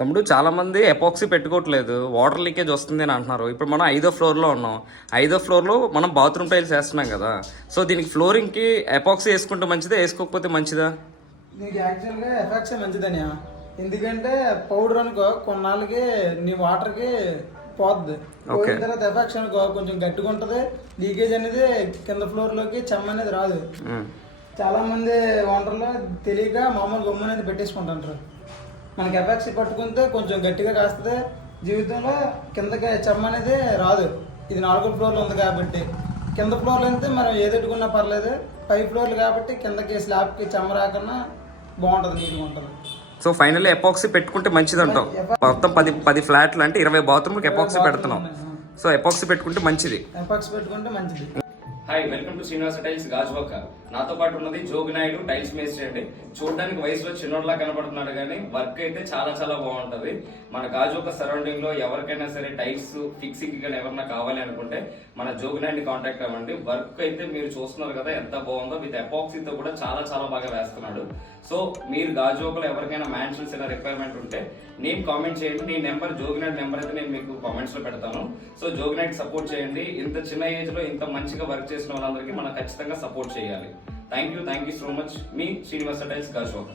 తమ్ముడు చాలా మంది ఎపాక్సీ పెట్టుకోవట్లేదు, వాటర్ లీకేజ్ వస్తుంది అని అంటున్నారు. ఇప్పుడు మనం 5వ ఫ్లోర్లో ఉన్నాం. 5వ ఫ్లోర్లో మనం బాత్రూమ్ టైల్స్ వేస్తున్నాం కదా. సో దీనికి ఫ్లోరింగ్కి ఎపాక్సీ వేసుకుంటే మంచిదా, వేసుకోకపోతే మంచిదా? నీకు యాక్చువల్గా ఎఫెక్ట్స్ మంచిదని, ఎందుకంటే పౌడర్ అనుకో కొన్నాళ్ళకి నీ వాటర్కి పోద్ది. పోయిన తర్వాత ఎఫెక్ట్స్ అనుకో కొంచెం గట్టిగా ఉంటుంది. లీకేజ్ అనేది కింద ఫ్లోర్లోకి చెమ్మ అనేది రాదు. చాలా మంది వంటల్లో తెలియక మామూలు గమ్ము అనేది పెట్టేసుకుంటుంటారు. మనకి ఎఫెక్ట్స్ పట్టుకుంటే కొంచెం గట్టిగా కాస్తుంది. జీవితంలో కిందకి చెమ్మ అనేది రాదు. ఇది 4వ ఫ్లోర్లో ఉంది కాబట్టి. కింద ఫ్లోర్లో అయితే మనం ఏదెట్టుకున్నా పర్లేదు. 5 ఫ్లోర్లు కాబట్టి కిందకి స్లాబ్కి చెమ్మ రాకుండా బాగుంటుంది, నీట్గా ఉంటుంది. సో ఫైనల్లీ ఎపాక్సీ పెట్టుకుంటే మంచిది అంటావు. మొత్తం 10 ఫ్లాట్లు అంటే 20 బాత్రూమ్కి ఎపాక్సీ పెడుతున్నాం. సో ఎపాక్సీ పెట్టుకుంటే మంచిది. ఎపాక్సీ పెట్టుకుంటే మంచిది. Hi, welcome to Srinivasa tiles Gajuwaka. నాతో పాటు ఉన్నది జోగి నాయుడు, టైల్స్ మేస్త్రి అండి. చూడడానికి వయసులో చిన్నోడ్లా కనబడుతున్నాడు కానీ వర్క్ అయితే చాలా చాలా బాగుంటది. మన గాజువాక సరౌండింగ్ లో ఎవరికైనా సరే టైల్స్ ఫిక్సింగ్ కానీ ఎవరన్నా కావాలి అనుకుంటే మన జోగి నాయుడిని కాంటాక్ట్ అవ్వండి. వర్క్ అయితే మీరు చూస్తున్నారు కదా ఎంత బాగుందో. విత్ ఎపాక్సీతో కూడా చాలా చాలా బాగా వేస్తున్నాడు. సో మీరు గాజువాకలో ఎవరికైనా మ్యాన్షన్స్ అయినా రిక్వైర్మెంట్ ఉంటే నేమ్ కామెంట్ చేయండి. నీ నెంబర్ జోగినాయుడు నెంబర్ అయితే నేను మీకు కామెంట్స్ లో పెడతాను. సో జోగినాయుడు సపోర్ట్ చేయండి. ఇంత చిన్న ఏజ్ లో ఇంత మంచిగా వర్క్ చేసిన వాళ్ళందరికీ మనం ఖచ్చితంగా సపోర్ట్ చేయాలి. Thank you so much. Me Srinivasa tiles Gajuwaka.